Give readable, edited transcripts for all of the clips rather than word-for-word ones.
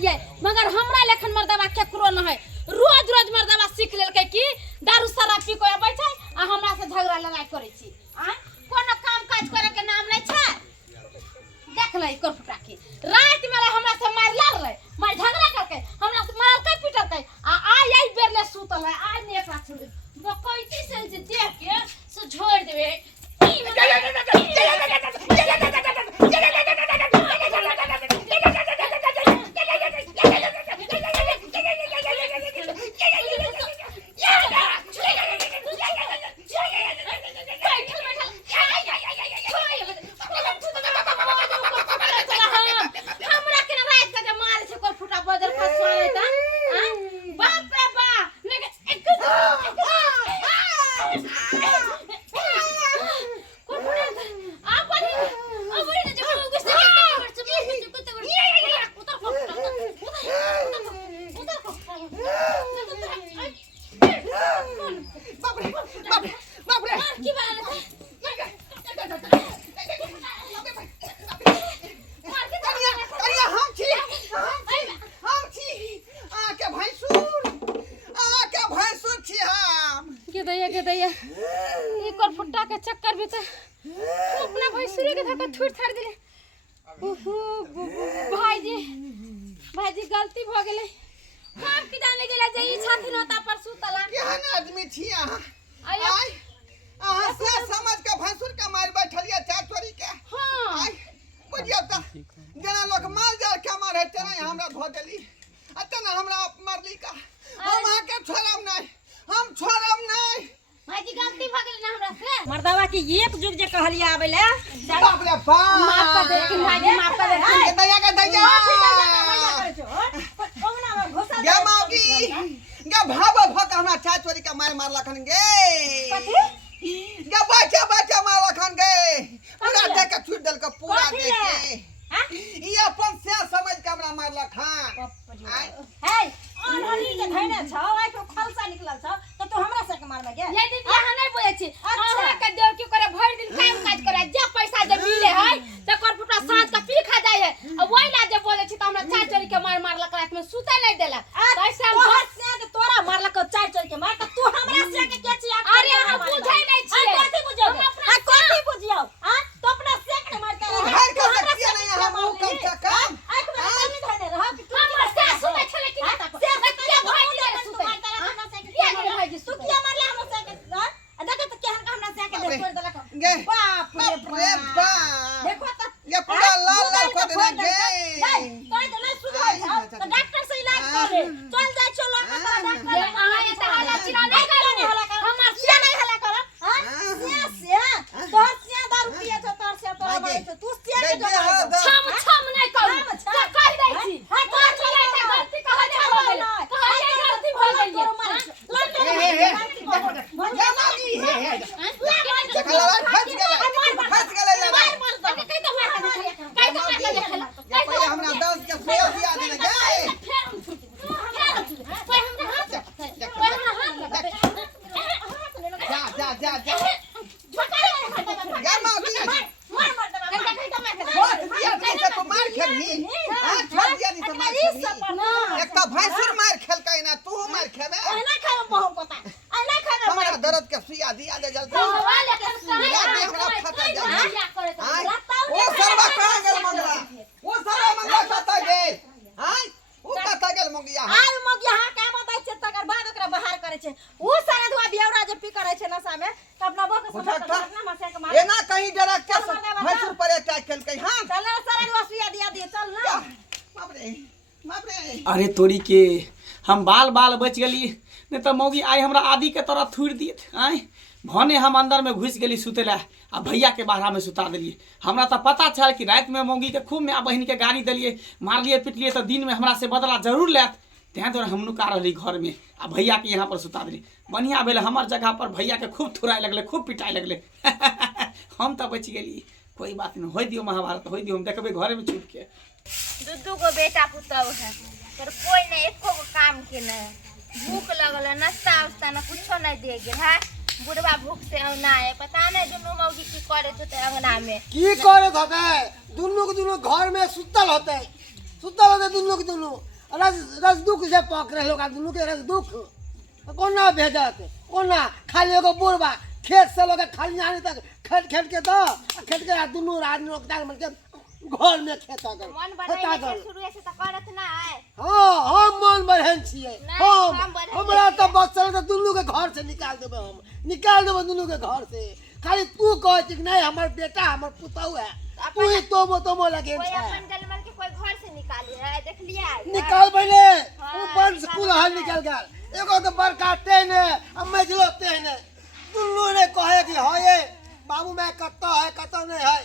लिए मगर हमरा लेखन मर्दवा केकरो न है। रोज रोज मर्दवा सीख लेलकै कि दारू शराब पी के आबै छै आ हमरा से झगड़ा लड़ाई करै छी। आ कोनो काम काज करे के नाम नै छै। देख ले कर फुटा के रात में हमरा से मार लाल मार झगड़ा करके हमरा से मारलकै पिटलकै आ आई आई बेर ले सुतल है। आज ने एकरा छोड़ बकैती से जे देख के से छोड़ देबे। दैया एक और फुट्टा के चक्कर भी तो अपना भाई सूर्य के धक्का थूड़ थाड़ दिले। ओहो भाईजी गलती भ गेले। हम की जाने गेला जे ई छाती नता पर सुतला केहन आदमी छी अहाँ? आय अहाँ से समझ के भैंसुर के मार बैठलिया चार चोरी के। हां आय बुझियो त जना लोग मार जा के मारे तेना हमरा धो देली आ तेना हमरा मारली का। हम अहाँ के छोड़ब नहीं, हम छोड़ब नहीं। भाईजी गलती भ गेले ना हमरा से। मर्दवा के एक जुग जे कहलिया आवेले बाप रे बाप माफ कर दे भाईजी माफ कर दे। दया के दया गे मौगी गे भाबो भक हमरा चार चोरी के मार मारलखन गे। कथि गे बच्चा बच्चा मारलखन गे पूरा देख के छूट देल के पूरा देख के। ई अपन से समझ के हमरा मारलखन। हे अनहरी के धैने छ आइ को खलसा निकलल छ त तू हमरा से के मारबे गे। ये दीदी यहाँ नहीं बोले छी। हमरा के देव की करे भर दिन काम काज करे जे पैसा जे मिले है तकर फुटा साँझ के पी खा जाय है। आ ओइ ला जे बोले छी त हमरा चार चोरी के मार मारलक रात में सुते नहीं देला। कैसे हम तोहर से के तोरा मारलक चार चोर के मार त तू हमरा से के केची आ। अरे हम बुझै नहीं छी। कथि बुझियो कथि बुझियो आ तो अपना से के मारता रह। हर के देखिए नहीं हम ऊ कम से कम आइ को तनी धने रह कि तू हमर सासु में छले कि ना से के भाई के सुते मारता रह हमरा से के ये गेल भाईजी तू किया मारले हमरा से के आ देख त केहन का हमरा से के दे तोड़ देलक। गे बाप रे बाप देखो त ये पूरा लाल लाल को देना गे। तोय त नहीं सुधर त डॉक्टर से इलाज करे चल जाय चलो डॉक्टर। ये आहा ये हाला चिरा नहीं करे हमर से नहीं हला कर हां से तोहर से दारू पिए छ तोहर से तोरा मारे छ तू से के जो छम छम नहीं करू से कह दै छी। तो चले त गलती कह दे हो गेल कह दे गलती भ गेल। गे मौगी हे देख लड़ा फंस गेले लड़ा कहीं तो मार दे कहीं तो मार दे ये पहले हमरा 10 के सुया दिया दे गे। जा जा जा गे मौगी छोड़ दिया नहीं से तो मार खेलनी। हां छोड़ दिया नहीं तो मार खेलनी। एक तो भैंसुर मार खेलकै ना तू मार खेबे। ना खाए बहु पता आई ना खाए हमरा दर्द के सुइया दिया दे जल्दी। या दे हमरा फटा जा। ओ सरवा कहां गेल मंगला? ओ सरवा मंगला कता गेल? हां ओ कता गेल मंगिया? आई मग यहाँ का बताइ छै तकर बाद ओकरा बाहर करे छै। उ सारा दुआ बियौरा जे पी करे छै नशा में त अपना बक समझ ना मसे के मार एना कहीं डरा के भैंसुर पर अटैक खेलकै। हां चल ना सारा दुआ सुइया दिया दे चल ना। बाप रे अरे तोरी के हम बाल बाल बच गली नहीं तो मौगी आई हमरा आदि के तरह थूड़ दिए आय भने हम अंदर में घुस गेली सुतेला आ भैया के बाहर में सुता दिलिए। हमरा तो पता चल कि रात में मौगी के खूब माँ बहन के गाड़ी दिलिए मारलिए पिटलिए तो दिन में हमरा से बदला जरूर लेत। तें तो हम नुका रही घर में आ भैया के यहाँ पर सुता दिली। बढ़िया भेल हमर जगह पर भैया के खूब थुराए लगले खूब पिटाए लगले। हम तो बच गेली कोई बात नहीं हो दियो महाभारत हो दियो हम देखबे घर में छुप के। दुदू को बेटा पुतौ है पर कोई नहीं एको को काम के न भूख लगल है नाश्ता उस्ता न कुछो नहीं दे गेल है। बुढ़वा भूख से औना है पता नहीं दुनू मौगी की करे होते अंगना में की करत होते दुनू के दुनू घर में सुतल होते दुनू के दुनू रसदुख से पकड़े लोग दुनू के रसदुख कोना भेजत कोना खाली एगो बुढ़बा खेत से लोग खाली आने तक खेत के दो खेत के दुनू आदमी लोग घर में खेता कर मन बढ़ाई से शुरू से तो करत ना है। हाँ हम मन बढ़न छिए नहीं, हम हम बढ़न हमरा तो बच्चा तो दुनू के घर से निकाल देबे हम निकाल देबे दुनू के घर से खाली तू कह कि नहीं हमर बेटा हमर पुतौ है तू ही तोमो लगे कोई छै अपन जलमल के कोई घर से निकाली है देख लिया निकाल पहले हाँ, वो बंद स्कूल हाल निकल गया एगो तो बड़का ट्रेन है अब मजलो ट्रेन है दुनू ने कहे कि हां ये बाबू मैं कत्ता है कत्ता नहीं है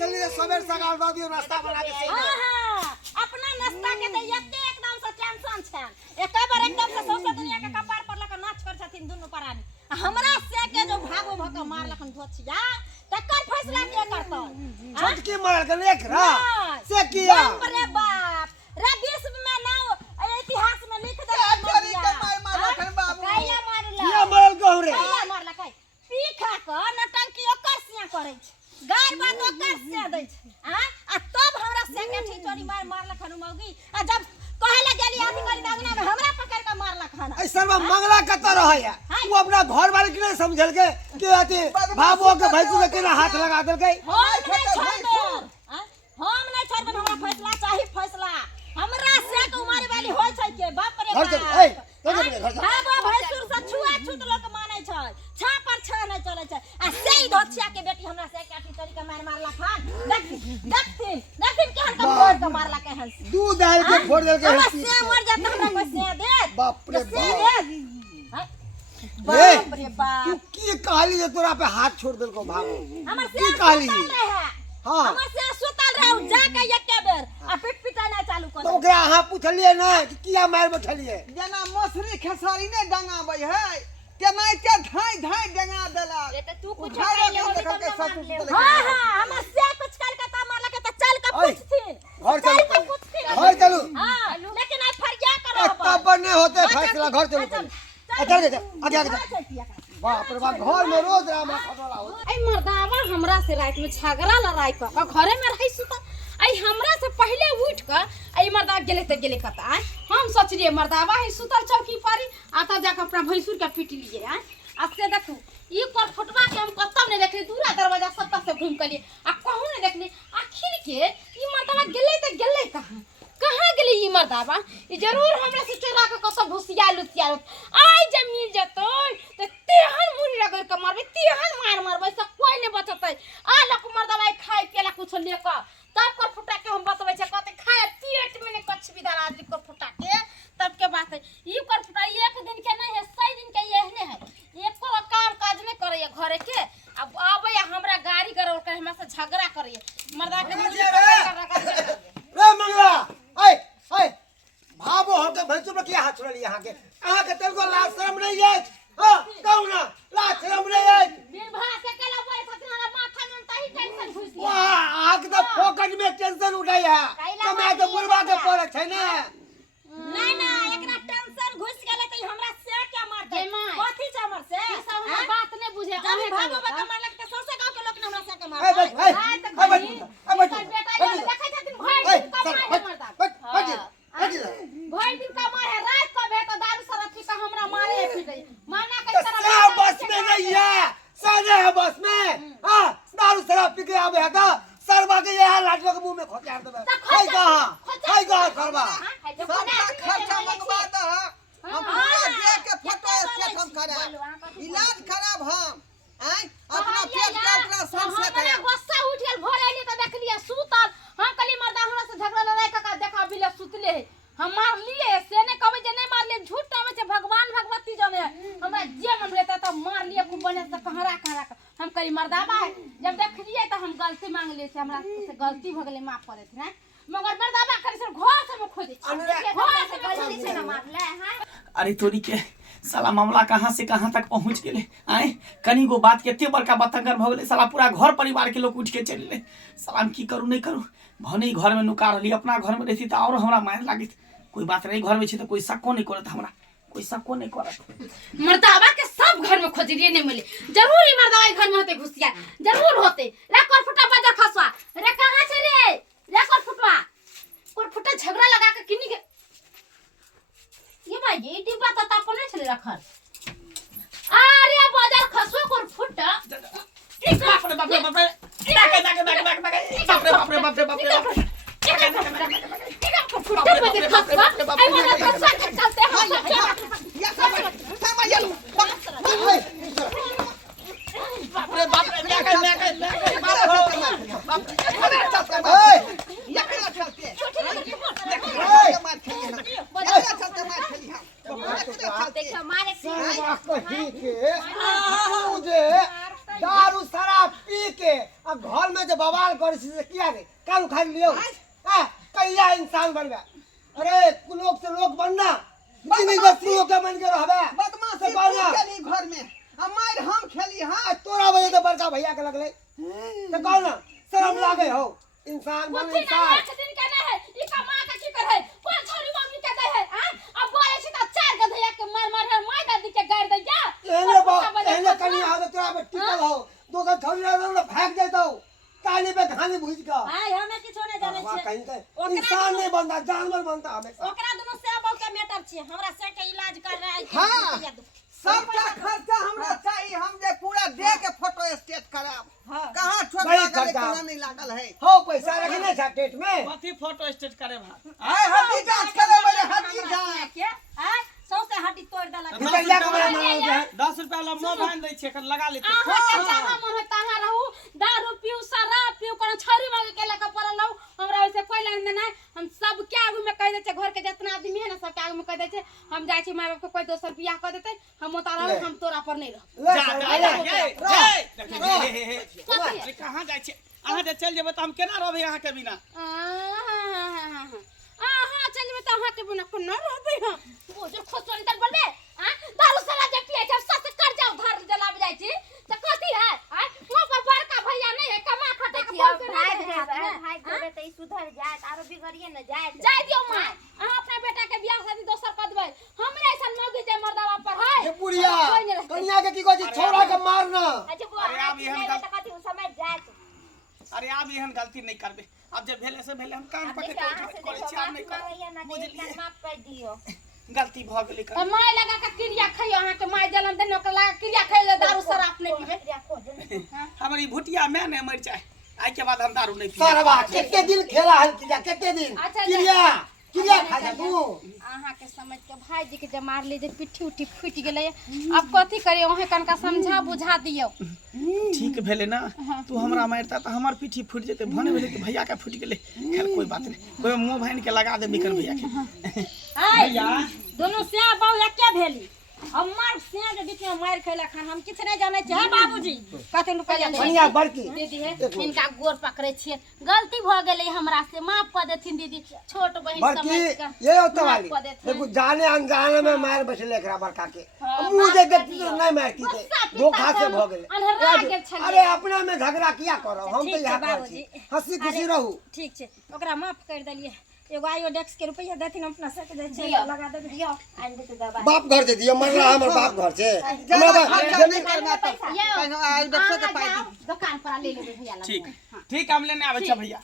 जल्दी से सवेर सगाल दो दियो नाश्ता बना के सही हाँ हाँ अपना नाश्ता के तो एते एकदम से टेंशन छन एके बार एकदम से सौसे दुनिया के कपार पर लक नाच कर छथिन दुनू प्राणी हमरा से के जो भागो भक मार लखन धोछिया तकर फैसला के करतो छोटकी मार के एक रा से किया बाप रे बाप रे विश्व में नाम इतिहास में लिख दे तेरी कमाई मारा खन बाबू कैला मारला किया मारल गौरे कैला मारला कै पी खा क नटंकी ओकर सिया करे छै गाय बात ओकर सिया दै छै आ तब हमरा सेके ठिचोरी मार लखन मौगी आ जब कहे ले गेली आदमी गली दागना में हमरा पकड़ के मार लखन ऐ सर्व मंगला कत रहे है वो अपना घर वाले के नहीं समझल के कि अति भाबो के भैंसू के केना हाथ लगा देल के हम नहीं छोड़बे हम नहीं छोड़बे हमरा फैसला चाही फैसला हमरा से के उमारे वाली होय छै के बाप रे घर चल बाप ए तो घर चल भाबो भैंसुर से छुआ छूत लोग माने छै छा पर छा नहीं चले छै आ से ही धोछिया के बेटी हमरा से काटी तोरी के मारला खान देखथिन केहन का फोड़ के मारला के हंस दूध डाल के फोड़ देल के हमरा से मर जात हमरा कोई से दे बाप रे से बाप दे बाप रे बाप तू की कहली जे तोरा पे हाथ छोड़ देल को भागो हमर की से कहली सुतल रहे हां हमर से सुतल रहे जाके एके बेर आ पिट पिटाना चालू कर तो ओकरा अहाँ पूछलिए ना कि किया मार बैठलिए जना मसरी खेसारी ने डंगाबै है केनाइ के धाई डंगा देला रे त तू कुछ उठाए कर ले हो देखल के तब सब मार ले कुछ हां हां हमर से कुछ कर के ता मारला के त चल के ओए, पूछथिन घर चलो चल के पूछथिन घर चलो हां लेकिन आई फरिया करो तब पर नहीं होते फैसला घर चलो पहले चल आगे बाप रे बाप घर में रोज ड्रामा खटोला हो आई मर्दावा हमरा से रात में झगड़ा लड़ाई क घरे में रही सुता आई हमरा से पहले उठ कर आई मर्दा गेले त गेले कता आय हम सोचलिए मर्दावा ही सुतल चौकी पर आता जाकर अपना भैंसुर के पीट लिए आय आज से देखू ई कर फटवा के हम कतम नहीं देखली दूरा दरवाजा सब से घूम के लिए आ कहूं नहीं देखली आखिर के ई मर्दावा गेले त गेले कहां गेली ई मर्दावा ई जरूर हमरा से चोरा के कत भुसिया लुतिया आई जब मिल जतो त तेहन मुनी रगड़ के मारबे तेहन मारबे सब कोई नहीं बचतै आ लक मर्दावा खाए केला कुछ लेकर तब कर फुटा के हम बतबै छै कते खाए पेट में ने कछ भी दर आदमी को फुटा के तब के बात है ई कर फुटा एक दिन के नहीं है 6 दिन के एहने है एको काम काज नहीं करे घरे के अब आबे हमरा गाड़ी करल के हमरा से झगड़ा करे मर्दा के मुंह पकड़ के रे मंगला ए ए भाबो हम के भैंसू में किया हाथ छोड़ली यहां के तेल को लाज शर्म नहीं है हां कहू ना लाज शर्म नहीं है विवाह से केला बोल हमरा माथा में तही टेंशन घुस गया वाह आग तो फोकट में टेंशन उठाई है कमाए तो बुढ़वा के पड़े छै ना नहीं ना एकरा टेंशन घुस गेले त हमरा से क्या मारते कथि छ हमर से ई सब हमरा बात नहीं बुझे जब अहे भागो के मारलक त सौसे गांव के लोग ने हमरा से के ए मारते बैठ ए बैठ बेटा ये देखै छथिन भर दिन कमाए है मर्दा भर दिन कमाए है रात को भे तो दारू शराब पी के हमरा मारे पीटे माना के तरह बस में नहीं है साझे है बस में हां दारू शराब पी के आवे है तो सरवा के यहां लाठो के मुंह में खोचार देबे खाई कहां सरवा सबका खर्चा मंगवा द हम पूरा दे के फोटो स्टेट हम करा इलाज खराब हम आय अपना पेट के ऑपरेशन से हमरा गुस्सा उठ गेल भोर एली त देखलिए सुतल हम कली मर्दा हमरा से झगड़ा लड़ाई का देखा बिले सुतले हम मार लिए से ने कहबे जे नहीं मार लिए झूठ में से भगवान भगवती जने हमरा जे मन लेता त मार लिए खूब बने त कहरा हम कली मर्दाबा है जब देखलिए त हम गलती मांग लिए से हमरा से गलती भ गेले माफ कर देत ना मगर मर्दाबा करे से घर से में खोजे घर से गलती से ना मारले हां अरे तोरी के साला मामला कहाँ से कहाँ तक पहुँच गेले आए कनी गो बात के एते बड़का बतंगर भ गेले साला पूरा घर परिवार के लोग उठ के चल ले साला हम की करू नहीं करू भने घर में नुका रही अपना घर में रहती तो और हमरा मार लागित कोई बात नहीं घर में छी तो कोई शक्को नहीं करत हमरा कोई शक्को नहीं करत मर्दाबा के सब घर में खोजलिए नहीं मिले जरूर ही मर्दाबा घर में होते घुसिया जरूर होते रे कर फुटा बजा खसवा रे कहां छे रे कर फुटवा कर फुटा झगड़ा लगा के किनी के ये भाई ये डिब्बा तो ताप नहीं चले रखल अरे बाजार खसो कर फुट बाप रे बाप रे बाप रे ताके ताके ताके ताके बाप रे बाप रे बाप रे बाप रे या सब ये लो बाप रे बाप रे मैं बाप या केला चलते मार खेली ना चलते मार खेली हम देखो मारे मुझे दारू शराब पी के और घर में जो बवाल कर किया रे काम खा लियो कैया इंसान बन गया अरे लोग से लोग बनना नहीं बस लोग के बन के रहबे बदमाशी खेली घर में मार हम खेली हां तोरा वजह से बड़का भैया के लगले तो कौन ना शर्म लागे हो इंसान बन इंसान दिन कहना है ई कमा के की कर है पांच छोरी मम्मी के दे है अब बोले छी त चार गधैया के मार मार माय दादी के गाड़ दे जा एने कनी आ तोरा पे टिकल हो दोसर छोरी ना भाग देतो काली पे घानी भूज का भाई हमें किछो नहीं जाने वाह छे कहीं के इंसान नहीं बनता जानवर बनता हमेशा ओकरा दोनों से बाबू के मैटर छे हमरा से के इलाज कर रहा है हाँ। सबका खर्चा हमरा चाहिए हम जे पूरा दे के फोटो स्टेट कराब कहां छोट नहीं लागल खर्चा। कहां नहीं लागल है हो पैसा रखने छा पेट में कथी फोटो स्टेट करे भा आए हड्डी जांच करे बोले हड्डी जांच के हां सौसे हड्डी तोड़ देलक निकलिया के बड़ा मानो जे 10 रुपया वाला मुंह बांध दै छै लगा लेते आहा के जहां मन है तहां रहू दारू पीऊ शराब पीऊ कर छोरी मांगे के लेके पड़ल रहू हमरा वैसे कोई लेन देन नहीं हम सब के आगू में कह दे छै घर के जितना आदमी है ना सब के आगू में कह दे छै हम जाय छी माय बाप को कोई दोसर बियाह कर देते हम उतार हम तोरा पर नहीं रह अरे कहां जाय छै अहाँ जे चल जेबै त हम केना रहबै अहाँ के बिना आहा चलबे त अहाँ के बिना कोना रहबै हम ओ जो खोचन तर बोलबे दारू शराब जे पिए छै सब से कर जाओ धार जलाब जाय छी त कथी है वो पर बड़का भैया नहीं है कमा खटा के देखियो भाई देबे त ई सुधर जात आरो बिगड़िए न जात जाय दियो मां अहाँ अपना बेटा के बियाह शादी दोसर कर देबै हमरे ऐसन मौगी जे मर्दावा पर है ये बुढ़िया कन्या के की कहै छै छोरा के मारना अच्छा वो अरे अब एहन नहीं त कथि समझ जात अरे अब एहन गलती नहीं करबे अब जब भेले से भेले हम कान पकड़ के करे छी अब नहीं कर बुझलिए माफ कर दियो गलती भ गेलै त माय लगा के क्रिया खइयो अहाँ के माय जन्म देन ओकर लगा क्रिया खइले दारू शराब नहीं पीबे हमारी भुटिया में ने मर जाए आई के बाद हम दारू नहीं पी सरवा कितने दिन खेला है कितने दिन अच्छा, क्रिया खा जा तू अहाँ के समझ के भाई जी के जे मार ली जे पिट्ठी उठी फूट गेलै अब कथी करियो अहाँ कनका समझा बुझा दियो ठीक भेले ना तू हमरा मारता त हमर पीठी फूट जेते भने भेले कि भैया का फूट गेले खैर कोई बात नहीं कोई मुंह भाइन के लगा दे बिकन भैया के भैया दोनों से बाबू एके भेली हमर से के बीच में मार खैला खान हम किछ नहीं जाने छै बाबूजी कते रुपया कन्या बड़की दीदी है इनका गोर पकड़े छिए गलती भ गेलै हमरा से माफ क देथिन दीदी छोट बहिन बड़की समझ के ये होता वाली माफ क देथिन। देखो जाने अनजाने में मार बचले एकरा बड़का के हाँ, मुझे माफ कर देखती दियो। तो नहीं मारती थे गुस्सा पिता धोखा से सब भ गेले अनहरा गेल छलिए। अरे अपने में झगड़ा किया करो हम ठीक तो छै यहाँ पर बाबूजी। छी हंसी खुशी रहू ठीक छै ओकरा माफ कर देलिए एगो आयोडेक्स के रुपया देथिन अपना सक दे छै दियो। लगा दे दियो आन दे दबा बाप घर दे दियो मर रहा हमर बाप घर से हमरा बाप नहीं करना तो कहीं आई बच्चे के पाई दी दुकान पर ले लेबे भैया लग ठीक ठीक हम लेने आवे छ भैया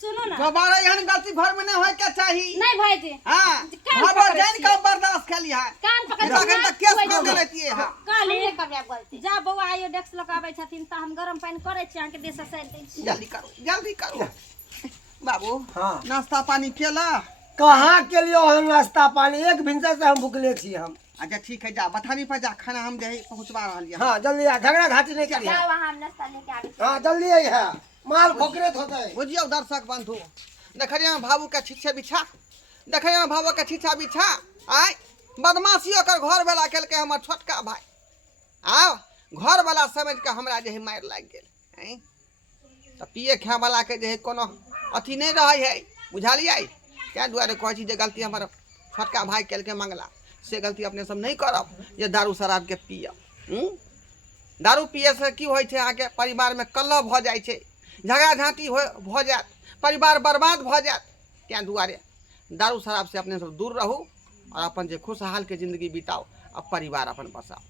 सुनो ना दोबारा एहन गलती घर में नहीं होय के चाहिए नहीं भाई जी हां कान बाबा पकड़े जान का बर्दाश्त कर लिया कान पकड़ जखन तक केस कर देले तिए काली करबे गलती जा बौआ आयोडेक्स लगाबै छथिन त हम गरम पानी करै छी अहाँ के देश से दै छी जल्दी करो बाबू हाँ। नाश्ता पानी केला कहाँ के लिए हम नाश्ता पानी एक भिनसर से हम भूखले छी हम अच्छा ठीक है जा बथानी पर जा खाना हम जे पहुंचवा रहल हाँ जल्दी आ झगड़ा घाटी नहीं करिए जाओ वहां हम नाश्ता लेके आबे हाँ जल्दी आई है माल फोकरे होता है बुझियो दर्शक बंधु देखिए भाबू का छिछे बिछा देखिए भाबू का छिछा बिछा आय बदमाशी ओकर घर वाला केल के हमर छोटका भाई आओ घर वाला समझ के हमरा जे मार लाग गेल हैं त पिए खाए वाला के जे कोनो अथी नहीं रहे है बुझालिए क्या दुआरे कहै छी जे गलती हमर छोटका भाई केल के मंगला से गलती अपने सब नहीं करब जे दारू शराब के पियब दारू पिए से की होइ छै अहाँके परिवार में कलह भ जाइ छै झगड़ा झाँटी भ जात परिवार बर्बाद भ जात क्या दुआरे दारू शराब से अपने सब दूर रहू और अपन जे खुशहाल के जिंदगी बिताओ अब परिवार अपन बसाओ।